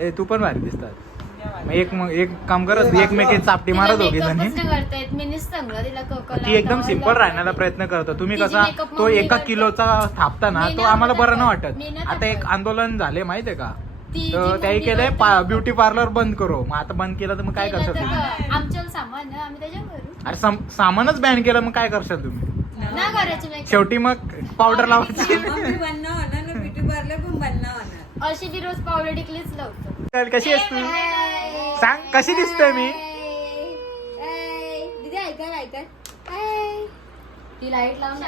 ए तू पण भारी दिसतात. मग एक काम करत एकमेकी चापटी मारत होती जणी. ती एकदम सिंपल राहण्याचा प्रयत्न करतो. तुम्ही कसा तो 1 किलोचा थापता ना तो आम्हाला बरं नाही वाटत. आता एक आंदोलन झाले माहितीये का, तर त्याही केलंय ब्युटी पार्लर बंद करो. मग आता बंद केलं तर मग काय करशाल तुम्ही? अरे सामानच बॅन केलं मग काय करशाल तुम्ही? शेवटी मग पावडर लावायची. अशी ती रोज पावडर टिकलीच लावतो. कशी आहेस तू? सांग कशी दिसतोय मी? दीदी ऐका ती लाईट लावून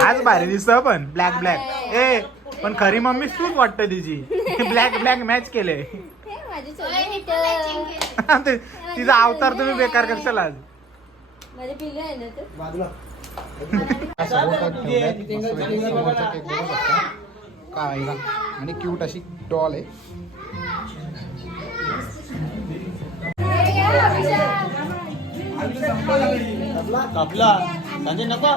आज भारी दिसतो पण ब्लॅक ए पण खरी मम्मी तूच वाटतं तिची. ब्लॅक मॅच केले. तिचा अवतार तुम्ही बेकार करशाल आज. माझे पिल्लू आहे ना ते काय आणि क्यूट अशी डॉल आहे. संजय नको.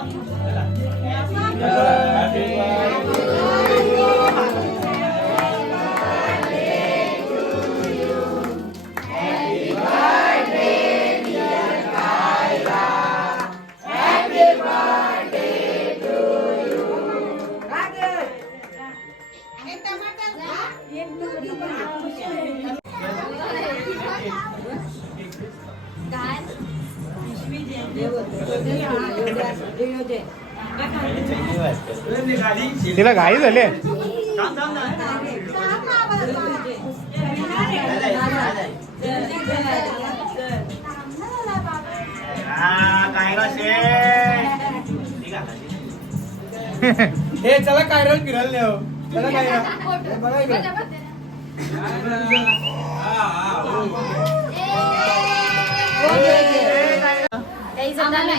तिला घाई झाली. हे चला कायरल फिरायला नेऊ. चला कायरल बघा इकडे.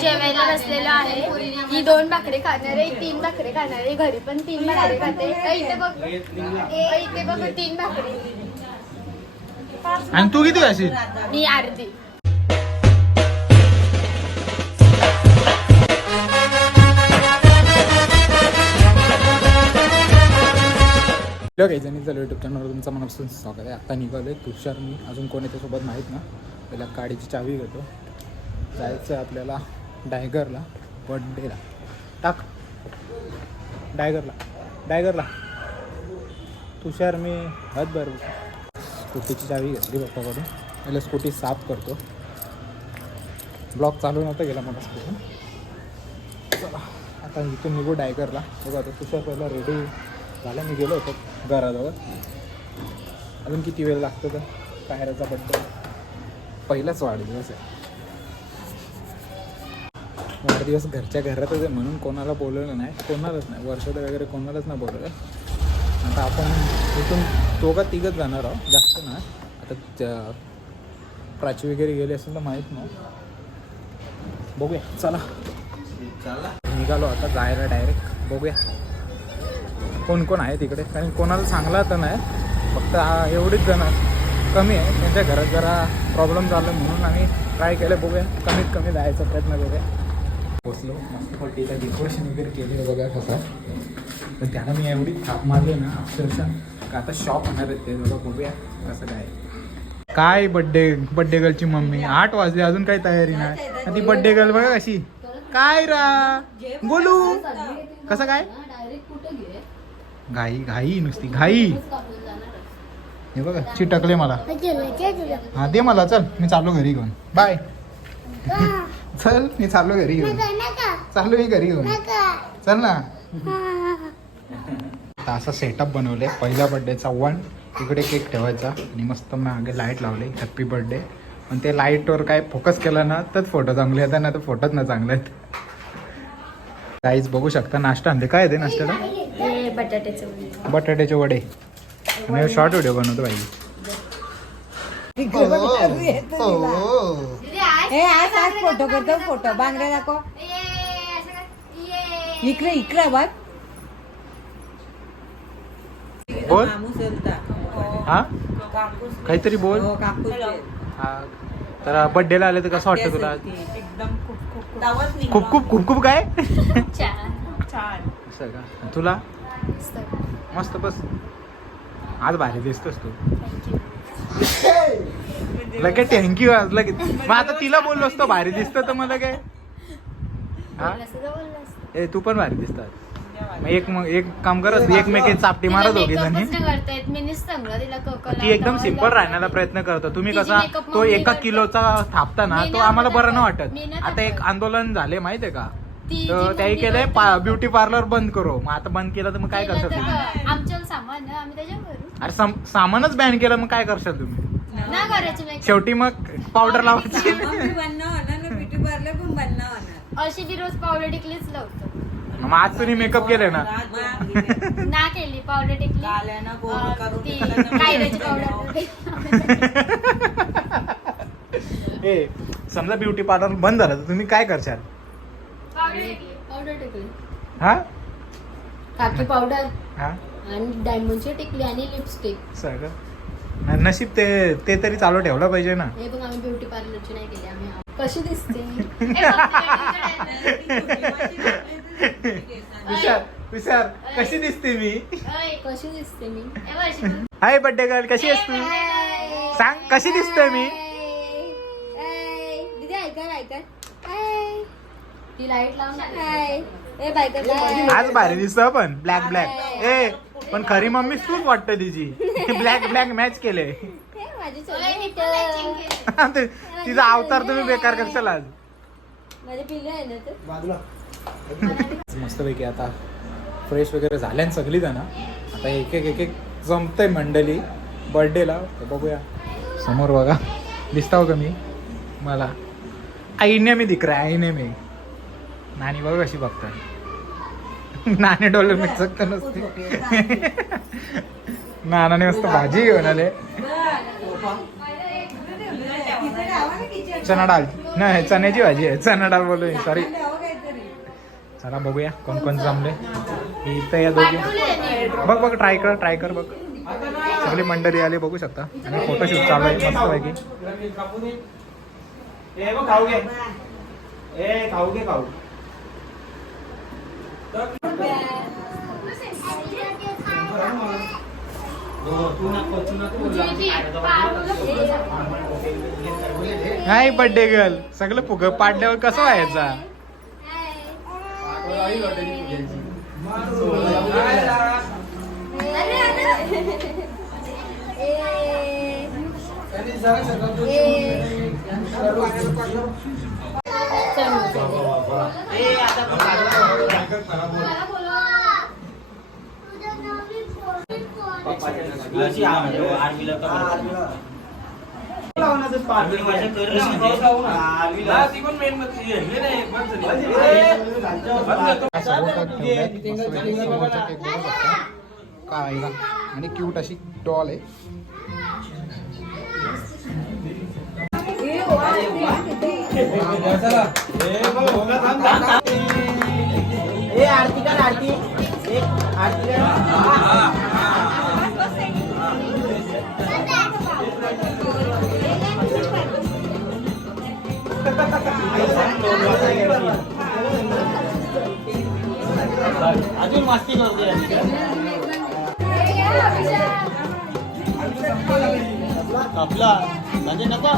जेवायला बसलेलो आहे. ही 2 भाकरी खाणार आहे, 3 भाकरी खाणार आहे. घरी पण 3 भाकरी खाते. इथे बघ 3 भाकरी. आणि तू किती खाशील? मी अर्धी. काही जणी चालू युट्यूब चॅनलवर तुमचं मनापासून स्वागत आहे. आता निघालोय तुषार मी अजून कोणी त्यासोबत माहीत ना. पहिला गाडीची चावी घेतो. जायचं आहे आपल्याला डायगरला बर्थडेला. टाक डायगरला तुषार मी हद भर. स्कूटीची चावी घेतली पप्पाकडून. पहिला स्कूटी साफ करतो. ब्लॉक चालू नव्हता गेला मला स्कूटी. चला आता इथून निघू डायगरला. बघा आता तुषार पहिला रेडी झाला. मी गेलो होतो घराजवळ. अजून किती वेळ लागतो तर कायराचा बड्डे पहिलाच वाढदिवस आहे. वाढदिवस घरच्या घरातच आहे म्हणून कोणाला बोलवलं नाही. कोणालाच नाही वर्षात वगैरे कोणालाच नाही बोलवलं. आता आपण इथून 2-3 जाणार आहोत जास्त नाही. आता प्राची वगैरे गेली असेल तर माहीत नाही. बघूया चला निघालो आता जायला डायरेक्ट. बघूया कोण कोण आहे तिकडे. कारण कोणाला सांगला तर नाही. फक्त एवढीच जण कमी आहे. त्यांच्या घरात जरा प्रॉब्लेम झाला म्हणून आम्ही ट्राय केलं. बघूया कमीत कमी जायचा प्रयत्न करूया. पोचलो मस्त पट्टीला डेकोरेशन वगैरे केले बघा कसं. तर त्याला मी एवढी थाप मारली ना अक्षरशः का आता शॉप होणार आहेत ते. बघा बघूया कसं काय बड्डे गर्लची मम्मी. 8 वाजले अजून काही तयारी नाही. आणि ती बड्डे गर्ल बघा कशी काय बोलू कसं काय घाई नुसती घाई. हे बघा चिटकले मला. हा दे मला. चल मी चाललो घरी घेऊन. बाय. चल मी चाललो घरी घेऊन. चाललो मी घरी घेऊन. चल ना. आता असा सेटअप बनवले. पहिल्या बड्डेचा 1 इकडे केक ठेवायचा आणि मस्त मागे लाईट लावले हॅप्पी बर्थडे. पण ते लाईटवर काय फोकस केला ना तर फोटो चांगले येतात ना तर फोटोच ना चांगले आहेत. काहीच बघू शकता. नाश्ता आणते काय आहे नाश्त्याला? बटाट्याचे वडे. आणि शॉर्ट व्हिडिओ बनवतो बाई. फोटो करतो. फोटो बांगड्या दाखव. इकडे बघ. बोल हा काहीतरी बोल. हा तर बर्थडेला आले तर कसं वाटतं तुला? खूप खूप खूप खूप काय छान असं का तुला? मस्त बस आज भारी दिसतोस तू. लगेच थँक्यू आज लगेच. मग आता तिला बोललो असतो भारी दिसतं तर मला काय. हा ए तू पण भारी दिसतात. मग एक काम करत एकमेकी चापटी मारत होती जणी. ती एकदम सिंपल राहण्याचा प्रयत्न करतो. तुम्ही कसा तो 1 किलोचा थापता ना तो आम्हाला बरं नाही वाटत. आता एक आंदोलन झाले माहितीये का. तर त्याही केलंय ब्युटी पार्लर बंद करो. मग आता बंद केलं तर मग काय करशाल तुम्ही. आमच्या सामान आम्ही त्याच्यावर अरे सामानच बॅन केलं मग काय करशाल तुम्ही. ना करायचं शेवटी मग पावडर लावायची. बंद होणार ना ब्युटी पार्लर पण बंद होणार. अशी बी रोज पावडर टिकलीच लावतो. मग आज तुम्ही मेकअप केले ना. ना केली पावडर टिकली ती कायद्याची पावडर. ए समजा ब्युटी पार्लर बंद झालं तर तुम्ही काय करशाल. पावडर टिकली हा खाकी पावडर हा आणि डायमंडची टिकली आणि लिपस्टिक. सगळं नशीब ते तरी चालू ठेवलं पाहिजे ना. हे बघ आम्ही ब्युटी पार्लरची नाही केली. आम्ही कशी दिसते. विचार कशी दिसते मी. कशी दिसते मी. हाय बर्थडे गर्ल कशी आहेस तू. सांग कशी दिसते मी. दीदी ऐका ती लाईट लावून आज भारी दिसत पण ब्लॅक ए पण खरी मम्मी तूच वाटतं तिची. ब्लॅक मॅच केले. तिचा अवतार तुम्ही बेकार करशाल आज. माझे पिल्ले आहे ना ते. मस्तपैकी आता फ्रेश वगैरे झाल्यान सगळी जण आता एक जमतंय मंडळी बर्थडेला. बघूया समोर बघा दिसताव का मी. मला आईने मी दिख रहा आईने मी. नानी बघ कशी बघतात. नाने डोले मी चक्क नसते. नानाने मस्त भाजी घेऊन आले. चना डाळ नाही चण्याची भाजी आहे. चना डाळ बोलू सॉरी. चला बघूया कोण कोण जमले. इथं या दोघी बघ ट्राय कर बघ. सगळी मंडळी आली बघू शकता. आणि फोटोशूट चालू आहे मस्त पैकी. खाऊ हाय बर्थडे गर्ल. सगळं फुग पाडल्यावर कसं व्हायचा. काय आणि क्यूट अशी डॉल आहे. आरती कर आरती. अजून मस्ती करते. आपला म्हणजे नको.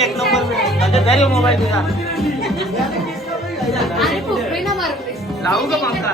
एक नंबर मोबाईल तुझा लावू का पंखा.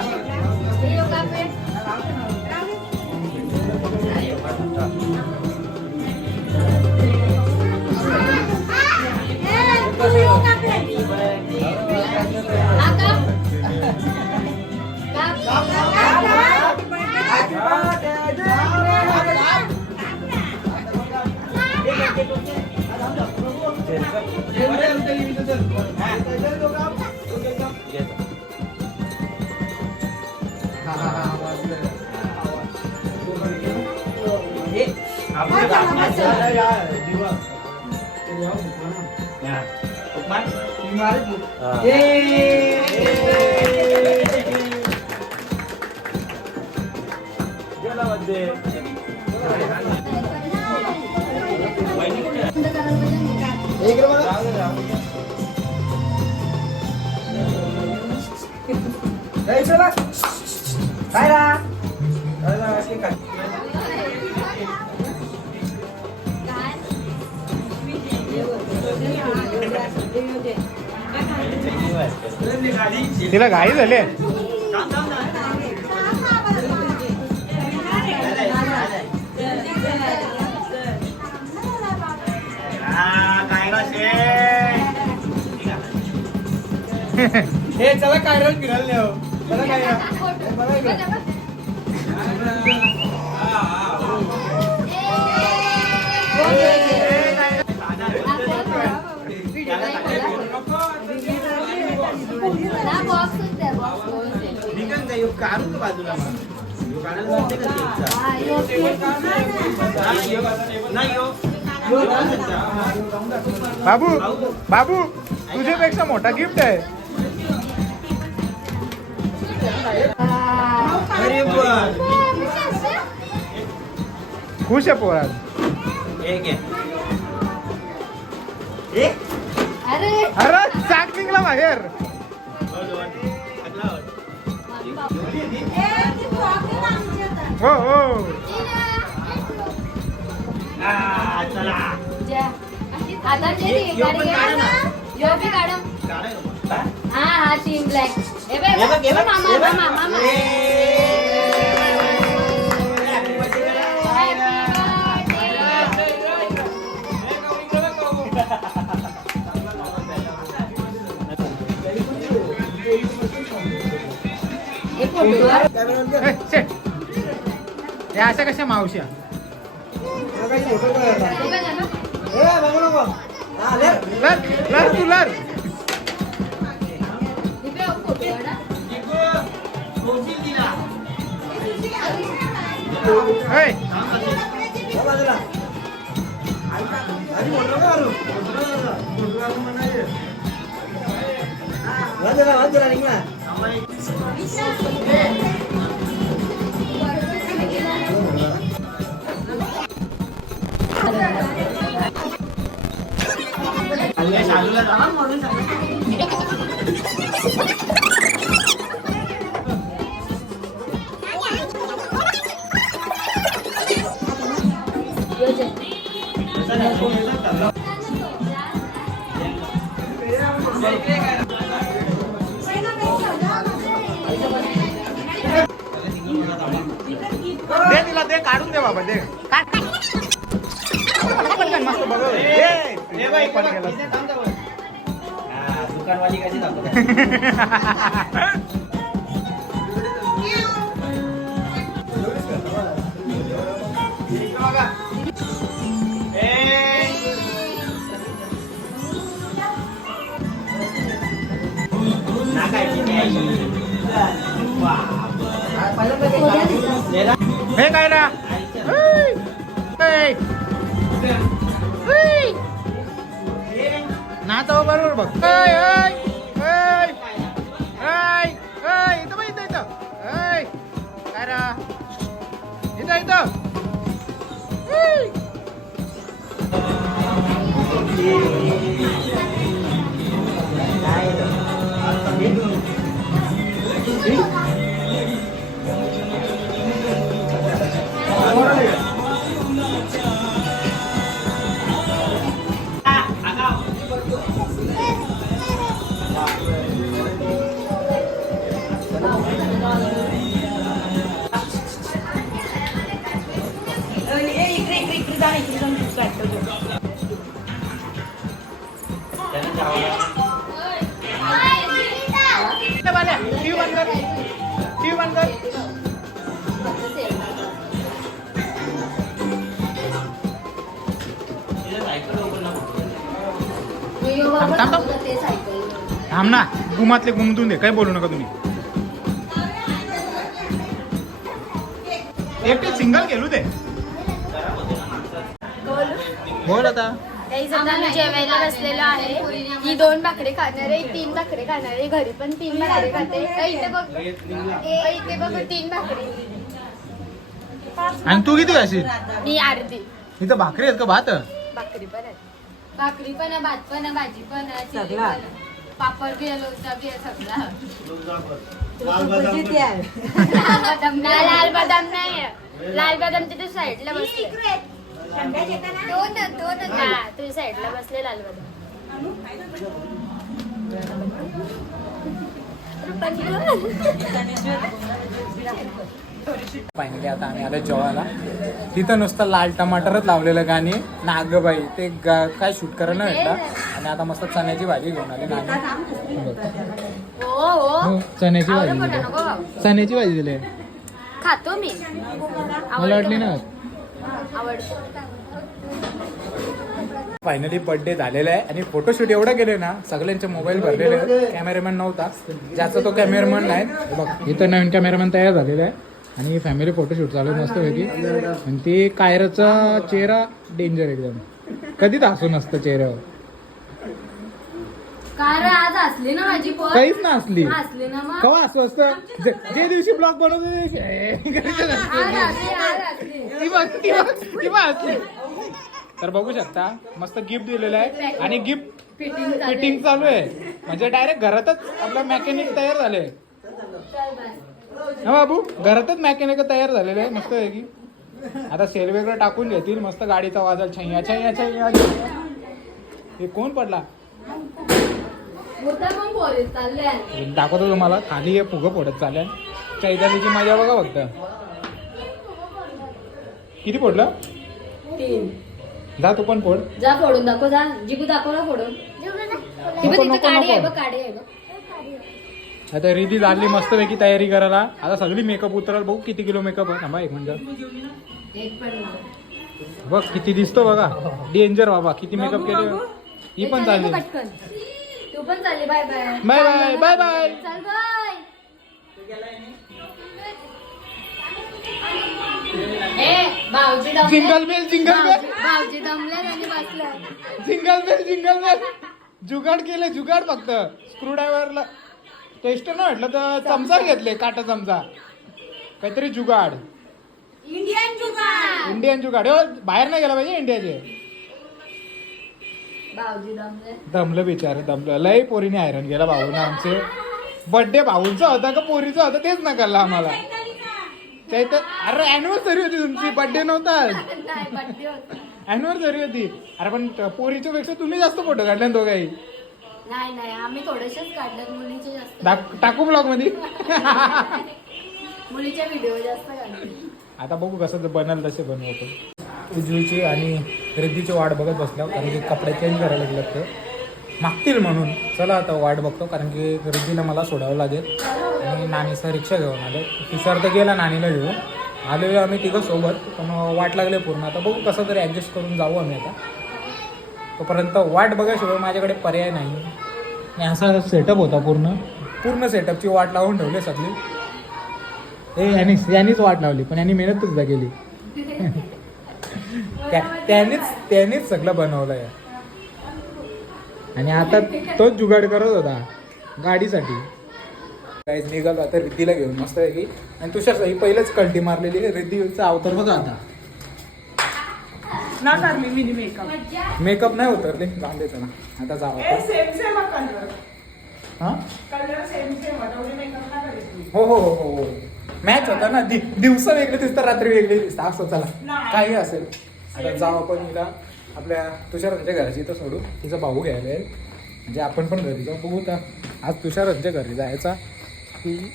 चला काय रा तिला घाई झाली हे चला कायरल फिरायला नेऊ चला काय बघा इकडे बाबू बाबू तुझ्यापेक्षा मोठा गिफ्ट आहे खुश आहे पोरात अरे चाक निघला बाहेर हो हो आता हा टीम ब्लॅक मामा मामा या अशा कशा मावश्या लर तू लर दे तिला दे काढून दे बाबा दे मस्त बघ दुकानवाली कशी दाखवते हे काय रा नाचा बरोबर बघ इथं बघ इथं काय रा इथं इथं थांब ना गुमातले गुमतून दे काय बोलू नका तुम्ही एकटे सिंगल गेलो दे बोल आता काही जण मी जेवायला बसलेलो आहे. ही 2 भाकरी खाणार आहे, 3 भाकरी खाणार आहे. घरी पण 3 भाकरी खाते. इथे बघ, इथे बघ 3 भाकरी. आणि तू किती असेल? मी अर्धी. इथं भाकरी आहेत का भात? भाकरी पण आहे. भाकरी पण आहे, भात पण आहे, भाजी पण आहे, चिली पण आहे. पापड बी आहे, लोणचा बी आहे, सगळा. लाल बदाम नाही आहे. लाल बदाम तिथे साईडला बसले. तुझ्या साईडला बसले लाल बदाम. फायनली आता आम्ही आलो जेवायला. तिथं नुसतं लाल टमाटरच लावलेलं गाणी ना अगं बाई ते काय शूट करायला भेटलं. आणि आता मस्त चण्याची भाजी घेऊन आली गाणी. हो चण्याची भाजी आवडं दिली. नको बाबा. चण्याची भाजी दिली. खातो मी. मला वाटली ना. आवडतो. फायनली बर्थडे झालेला आहे आणि फोटोशूट एवढं केले ना सगळ्यांचे मोबाईल भरलेले. कॅमेरामॅन नव्हता, ज्याचा तो कॅमेरामॅन नाही. बघ इथं नवीन कॅमेरामॅन तयार झालेला आहे आणि फॅमिली फोटोशूट चालू आहे मस्त पैकी. आणि ती कायराचा चेहरा डेंजर एकदम. कधीच हसू नसतं चेहऱ्यावर. काय रे, आज हसली ना माझी पण? काहीच ना हसली. हसली ना मग? केव्हा हसू असतं? जे दिवशी ब्लॉग बनवतो त्या दिवशी आज हसली, आज हसली. ती पण हसली. तर बघू शकता मस्त गिफ्ट दिलेलं आहे आणि गिफ्ट फिटिंग चालू आहे. म्हणजे डायरेक्ट घरातच आपला मेकॅनिक तयार झाले. हा बाबू घरातच मेकॅनिक तयार झालेले आहे मस्त आहे की. आता सेल वेगळं टाकून घेतील मस्त गाडीचा वाजल छैया छैया छैया. हे कोण पडला दाखवतो तुम्हाला. खाली हे फुगं फोडत चालेल. चैतालीची मजा बघा फक्त. किती फोडलं? 3. जा तू पण फोड. जा फोडून दाखव, जा जिबू दाखव ना फोडून. नको नको काडी आहे नको. बघ, काडी आहे बघ. आता रिधी झाली मस्त पैकी तयारी करायला. आता सगळी मेकअप उतरल. बघू किती किलो मेकअप आहे. थांबा एक मिनिट. एक पण बघ किती दिसतो बघा. डेंजर बाबा किती मेकअप केले. ही पण चालली. पटकन तू पण चालली. Bye bye bye bye bye bye. चल बाय. भाऊजी दमले. जिंगल बेल जिंगल बेल भाऊजी दमले आणि बसले. Jingle bell jingle bell. Jugaad केलं जुगाड. फक्त स्क्रू ड्रायव्हरला टेस्ट न म्हटलं तर चमचा घेतले. काटा चमचा काहीतरी जुगाड. इंडियन जुगाड. बाहेर नाही गेला पाहिजे इंडियाचे. भाऊजी दमले. दमलं बिचार दमलं. लय पोरीने हैराण केला भाऊने आमचे. बर्थडे भाऊंचा होता का पोरीचा होता तेच ना कळलं आम्हाला. चैतन अरे अॅनिव्हर्सरी होती तुमची. बर्थडे नव्हता. नाही बर्थडे होता. अॅनिव्हर्सरी होती. अरे पण पोरीच्या पेक्षा तुम्ही जास्त फोटो काढले ना दोघाही. नाही आम्ही थोडेसेच काढल्यात. मुलीचे जास्त. टाकू ब्लॉग मध्ये. मुलीचे व्हिडिओ जास्त काढले. आता बघू कसं बनल तसे बनवतो. उजवीची आणि रिद्धीची वाट बघत बसल्या कारण की कपडे चेंज करायला लागले तर मागतील म्हणून. चला आता वाट बघतो कारण की रिद्धीला मला सोडावं लागेल. आणि नानीचा रिक्षा घेऊन आले. तुषार तर गेला नानीला घेऊन. आलेलो आम्ही तिघं सोबत. पण वाट लागले पूर्ण. आता बघू कसं तरी ॲडजस्ट करून जाऊ आम्ही आता. तोपर्यंत वाट बघाशिवाय माझ्याकडे पर्याय नाही. आणि असा सेटअप होता पूर्ण सेटअपची वाट लावून ठेवली सगळी. यांनीच वाट लावली पण यांनी मेहनत सुद्धा केली. त्यानेच सगळं बनवलं आहे. आणि आता तोच जुगाड करत होता गाडीसाठी. काहीच निघालो आता रिद्धीला घेऊन मस्त आहे की. आणि तुषार ही पहिलेच कल्टी मारलेली. रिद्धीचा अवतार बघा आता. मेकअप नाही उतरले. जाऊन द्यायचं ना आता जावं. हो हो हो हो मॅच होता ना. दिवस वेगळे दिसतात रात्री वेगळे दिसतात असं. चला काही असेल. आता जाऊ आपण हिला आपल्या तुषारांच्या घराची इथं सोडू. तिचा भाऊ घ्यायला येईल म्हणजे आपण पण घरी जाऊ. बघू तर आज तुषारांच्या घरी जायचा की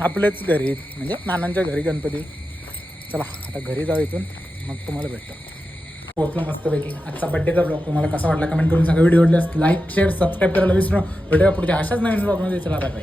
आपल्याच घरी म्हणजे नानांच्या घरी गणपती. चला आता घरी जाऊ इथून मग तुम्हाला भेटतो. पोहोचलो मस्तपैकी. आजचा बड्डेचा ब्लॉग तुम्हाला कसा वाटला कमेंट करून सांगा. व्हिडिओ आवडल्यास लाईक शेअर सबस्क्राईब करायला विसरू. भेटूया पुढच्या अशाच नवीन ब्लॉगमध्ये. चला बाय बाय.